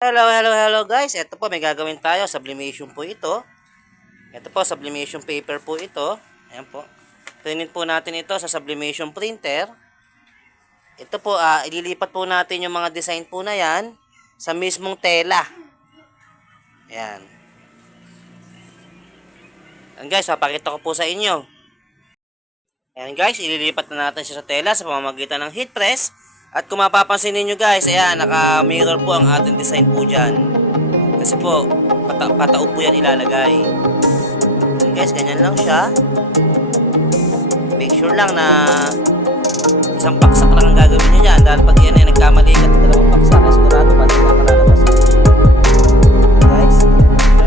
Hello guys. Ito po, may gagawin tayo. Sublimation po ito. Ito po, sublimation paper po ito. Ayan po. Printin po natin ito sa sublimation printer. Ito po, ililipat po natin yung mga design po na yan sa mismong tela. Ayan. Ayan guys, papakita ko po sa inyo. Ayan guys, ililipat na natin siya sa tela sa pamamagitan ng heat press. At kung mapapansin niyo guys, ayan, naka-mirror po ang ating design po dyan. Kasi po, patao po yan ilalagay. Ayan guys, ganyan lang siya. Make sure lang na isang paksak lang ang gagawin nyo dyan. Dahil pag yan ay nagkamali ka, dalawang paksak, ay sigurado pa din nakalalabas. Guys, ganyan lang siya.